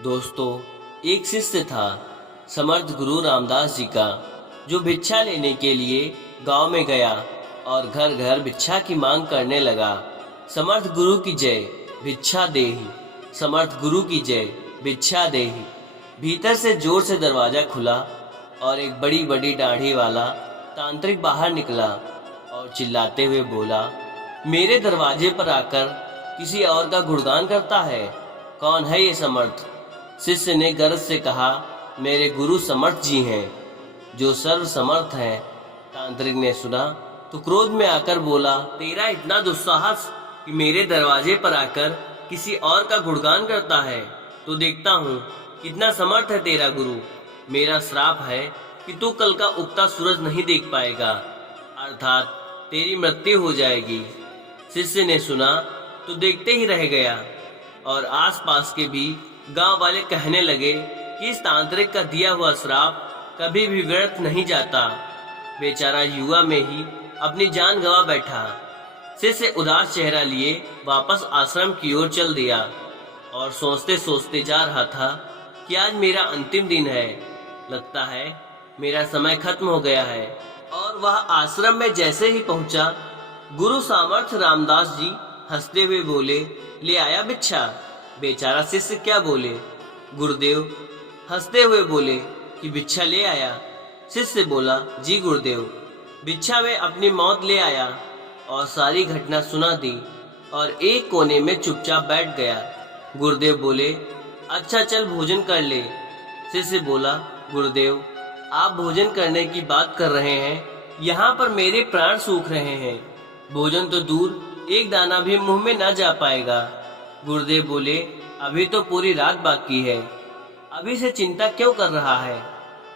दोस्तों, एक शिष्य था समर्थ गुरु रामदास जी का, जो भिक्षा लेने के लिए गांव में गया और घर घर भिक्षा की मांग करने लगा। समर्थ गुरु की जय, भिक्षा देहि। समर्थ गुरु की जय, भिक्षा देहि। भीतर से जोर से दरवाजा खुला और एक बड़ी बड़ी दाढ़ी वाला तांत्रिक बाहर निकला और चिल्लाते हुए बोला, मेरे दरवाजे पर आकर किसी और का गुणगान करता है। कौन है ये समर्थ? शिष्य ने गर्व से कहा, मेरे गुरु समर्थ जी हैं, जो सर्व समर्थ हैं। तांत्रिक ने सुना तो क्रोध में आकर बोला, तेरा इतना दुस्साहस कि मेरे दरवाजे पर आकर किसी और का गुणगान करता है, तो देखता हूँ कितना समर्थ है तेरा गुरु। मेरा श्राप है कि तू कल का उगता सूरज नहीं देख पाएगा, अर्थात तेरी मृत्यु हो जाएगी। शिष्य ने सुना तो देखते ही रह गया और आसपास के भी गांव वाले कहने लगे कि इस तांत्रिक का दिया हुआ श्राप कभी भी व्यर्थ नहीं जाता। बेचारा युवा में ही अपनी जान गंवा बैठा। शिष्य उदास चेहरा लिए वापस आश्रम की ओर चल दिया और सोचते सोचते जा रहा था कि आज मेरा अंतिम दिन है, लगता है मेरा समय खत्म हो गया है। और वह आश्रम में जैसे ही पहुंचा, गुरु सामर्थ रामदास जी हंसते हुए बोले, ले आया भिक्षा? बेचारा शिष्य क्या बोले। गुरुदेव हंसते हुए बोले कि भिक्षा ले आया? शिष्य बोला, जी गुरुदेव। भिक्षा में अपनी मौत ले आया और सारी घटना सुना दी और एक कोने में चुपचाप बैठ गया। गुरुदेव बोले, अच्छा चल भोजन कर ले। शिष्य बोला, गुरुदेव आप भोजन करने की बात कर रहे हैं, यहाँ पर मेरे प्राण सूख रहे हैं। भोजन तो दूर, एक दाना भी मुंह में न जा पाएगा। गुरुदेव बोले, अभी तो पूरी रात बाकी है, अभी से चिंता क्यों कर रहा है?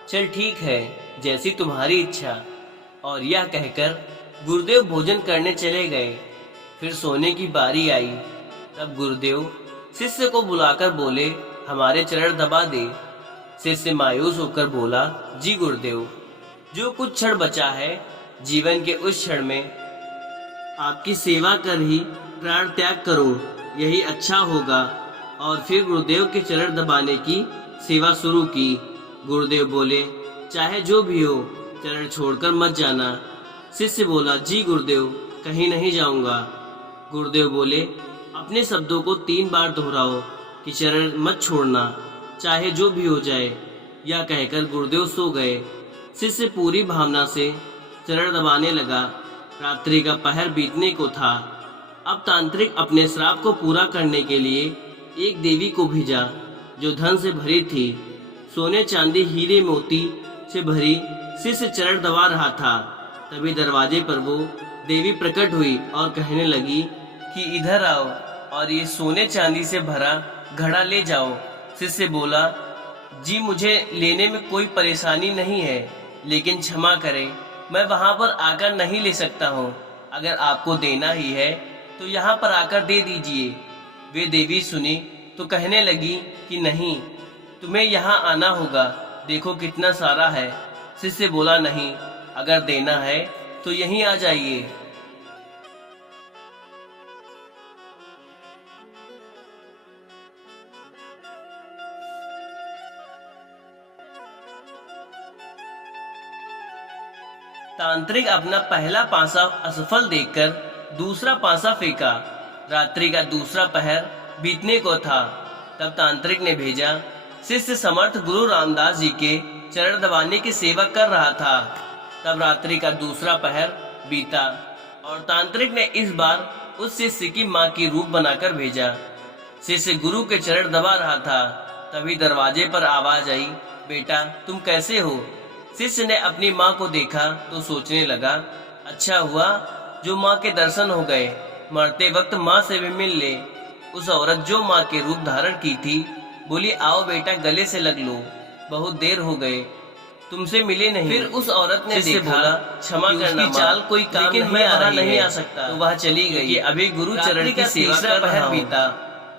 चल ठीक है, जैसी तुम्हारी इच्छा। और यह कहकर गुरुदेव भोजन करने चले गए। फिर सोने की बारी आई। तब गुरुदेव शिष्य को बुलाकर बोले, हमारे चरण दबा दे। शिष्य मायूस होकर बोला, जी गुरुदेव, जो कुछ क्षण बचा है जीवन के उस क्षण में आपकी सेवा कर ही प्राण त्याग करूं, यही अच्छा होगा। और फिर गुरुदेव के चरण दबाने की सेवा शुरू की। गुरुदेव बोले, चाहे जो भी हो, चरण छोड़कर मत जाना। शिष्य बोला, जी गुरुदेव, कहीं नहीं जाऊंगा। गुरुदेव बोले, अपने शब्दों को 3 बार दोहराओ कि चरण मत छोड़ना, चाहे जो भी हो जाए। यह कहकर गुरुदेव सो गए। शिष्य पूरी भावना से चरण दबाने लगा। रात्रि का पहर बीतने को था। अब तांत्रिक अपने श्राप को पूरा करने के लिए एक देवी को भेजा, जो धन से भरी थी। सोने चांदी हीरे मोती से भरी शिष्य चरण दबा रहा था। तभी दरवाजे पर वो देवी प्रकट हुई और कहने लगी कि इधर आओ और ये सोने चांदी से भरा घड़ा ले जाओ। शिष्य बोला, जी मुझे लेने में कोई परेशानी नहीं है, लेकिन क्षमा करें, मैं वहां पर आकर नहीं ले सकता हूँ। अगर आपको देना ही है तो यहाँ पर आकर दे दीजिए। वे देवी सुनी तो कहने लगी कि नहीं, तुम्हें यहाँ आना होगा, देखो कितना सारा है। शिष्य बोला, नहीं, अगर देना है तो यहीं आ जाइए। तांत्रिक अपना पहला पासा असफल देखकर दूसरा पासा फेंका। रात्रि का दूसरा पहर बीतने को था। तब तांत्रिक ने भेजा। शिष्य समर्थ गुरु रामदास जी के चरण दबाने की सेवा कर रहा था। तब रात्रि का दूसरा पहर बीता और तांत्रिक ने इस बार उस शिष्य की मां की रूप बनाकर भेजा। शिष्य गुरु के चरण दबा रहा था। तभी दरवाजे पर आवाज आई, बेटा तुम कैसे हो? शिष्य ने अपनी माँ को देखा तो सोचने लगा, अच्छा हुआ जो माँ के दर्शन हो गए, मरते वक्त माँ से भी मिल ले। उस औरत जो माँ के रूप धारण की थी बोली, आओ बेटा गले से लग लो, बहुत देर हो गए, तुमसे मिले नहीं। फिर उस औरत ने देखा, क्षमा करना चाल कोई काम लेकिन मैं नहीं आ सकता, तो वह चली गई। अभी गुरु चरण की सेवा कर रहा बीता,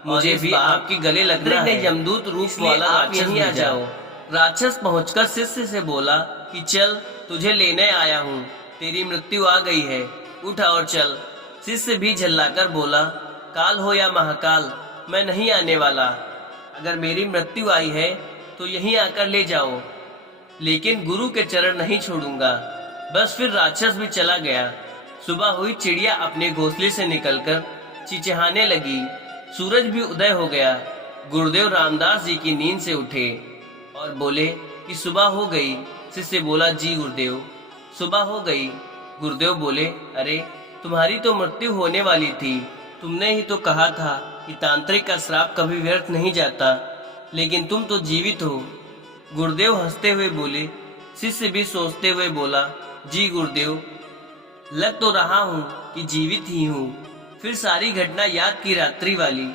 मुझे भी आपके गले लगना है। यमदूत रूप वाला आप यहीं आ जाओ। राक्षस पहुंचकर शिष्य से बोला कि चल, तुझे लेने आया हूँ, तेरी मृत्यु आ गई है, उठ और चल। शिष्य भी झल्लाकर बोला, काल हो या महाकाल, मैं नहीं आने वाला। अगर मेरी मृत्यु आई है तो यहीं आकर ले जाओ, लेकिन गुरु के चरण नहीं छोड़ूंगा। बस फिर राक्षस भी चला गया। सुबह हुई, चिड़िया अपने घोंसले से निकलकर चिचहाने लगी। सूरज भी उदय हो गया। गुरुदेव रामदास जी की नींद से उठे और बोले कि सुबह हो गई। शिष्य बोला, जी गुरुदेव, सुबह हो गई। गुरुदेव बोले, अरे तुम्हारी तो मृत्यु होने वाली थी। तुमने ही तो कहा था कि तांत्रिक का श्राप कभी व्यर्थ नहीं जाता, लेकिन तुम तो जीवित हो। गुरुदेव हंसते हुए बोले। शिष्य भी सोचते हुए बोला, जी गुरुदेव, लग तो रहा हूँ कि जीवित ही हूँ। फिर सारी घटना याद की रात्रि वाली।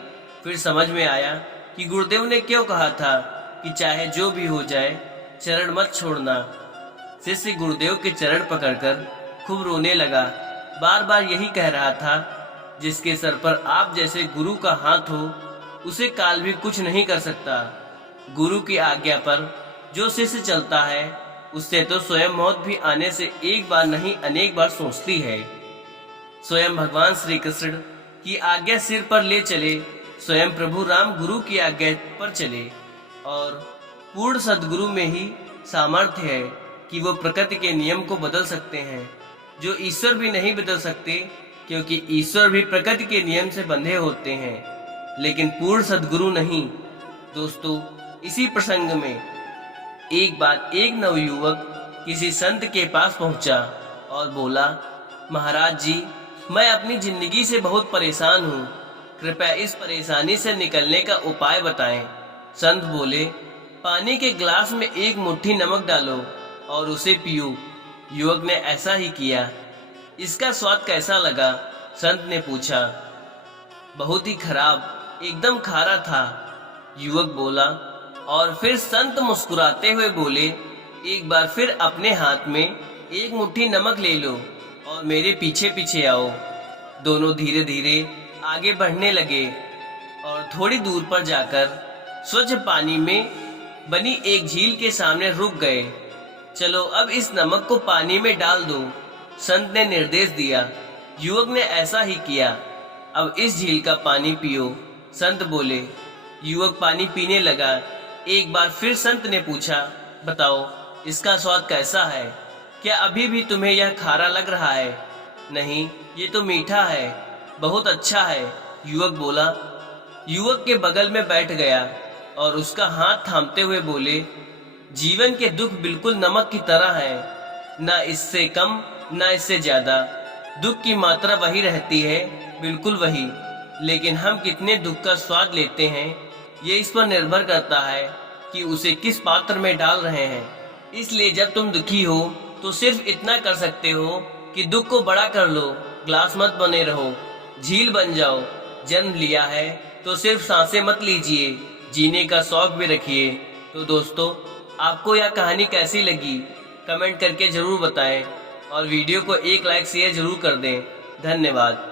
फिर समझ में आया कि गुरुदेव ने क्यों कहा था कि चाहे जो भी हो जाए चरण मत छोड़ना। शिष्य गुरुदेव के चरण पकड़कर खूब रोने लगा। बार बार यही कह रहा था, जिसके सर पर आप जैसे गुरु का हाथ हो उसे काल भी कुछ नहीं कर सकता। गुरु की आज्ञा पर जो शिष्य चलता है उससे तो स्वयं मौत भी आने से एक बार नहीं अनेक बार सोचती है। स्वयं भगवान श्री कृष्ण की आज्ञा सिर पर ले चले, स्वयं प्रभु राम गुरु की आज्ञा पर चले। और पूर्ण सद्गुरु में ही सामर्थ्य है कि वो प्रकृति के नियम को बदल सकते हैं, जो ईश्वर भी नहीं बदल सकते, क्योंकि ईश्वर भी प्रकृति के नियम से बंधे होते हैं, लेकिन पूर्ण सद्गुरु नहीं। दोस्तों, इसी प्रसंग में एक बार एक नवयुवक किसी संत के पास पहुंचा और बोला, महाराज जी, मैं अपनी जिंदगी से बहुत परेशान हूँ, कृपया इस परेशानी से निकलने का उपाय बताएं। संत बोले, पानी के ग्लास में एक मुट्ठी नमक डालो और उसे पियो। युवक ने ऐसा ही किया। इसका स्वाद कैसा लगा? संत ने पूछा। बहुत ही खराब, एकदम खारा था, युवक बोला। और फिर संत मुस्कुराते हुए बोले, एक बार फिर अपने हाथ में एक मुट्ठी नमक ले लो और मेरे पीछे पीछे आओ। दोनों धीरे धीरे आगे बढ़ने लगे और थोड़ी दूर पर जाकर स्वच्छ पानी में बनी एक झील के सामने रुक गए। चलो अब इस नमक को पानी में डाल दो, संत ने निर्देश दिया। युवक ने ऐसा ही किया। अब इस झील का पानी पियो, संत बोले। युवक पानी पीने लगा। एक बार फिर संत ने पूछा, बताओ इसका स्वाद कैसा है? क्या अभी भी तुम्हें यह खारा लग रहा है? नहीं, ये तो मीठा है, बहुत अच्छा है, युवक बोला। युवक के बगल में बैठ गया और उसका हाथ थामते हुए बोले, जीवन के दुख बिल्कुल नमक की तरह है, ना इससे कम ना इससे ज्यादा। दुख की मात्रा वही रहती है, बिल्कुल वही, लेकिन हम कितने दुख का स्वाद लेते हैं ये इस पर निर्भर करता है कि उसे किस पात्र में डाल रहे हैं। इसलिए जब तुम दुखी हो तो सिर्फ इतना कर सकते हो कि दुख को बड़ा कर लो, ग्लास मत बने रहो, झील बन जाओ। जन्म लिया है तो सिर्फ सांसें मत लीजिए, जीने का शौक भी रखिए। तो दोस्तों, आपको यह कहानी कैसी लगी कमेंट करके जरूर बताएं और वीडियो को एक लाइक शेयर जरूर कर दें। धन्यवाद।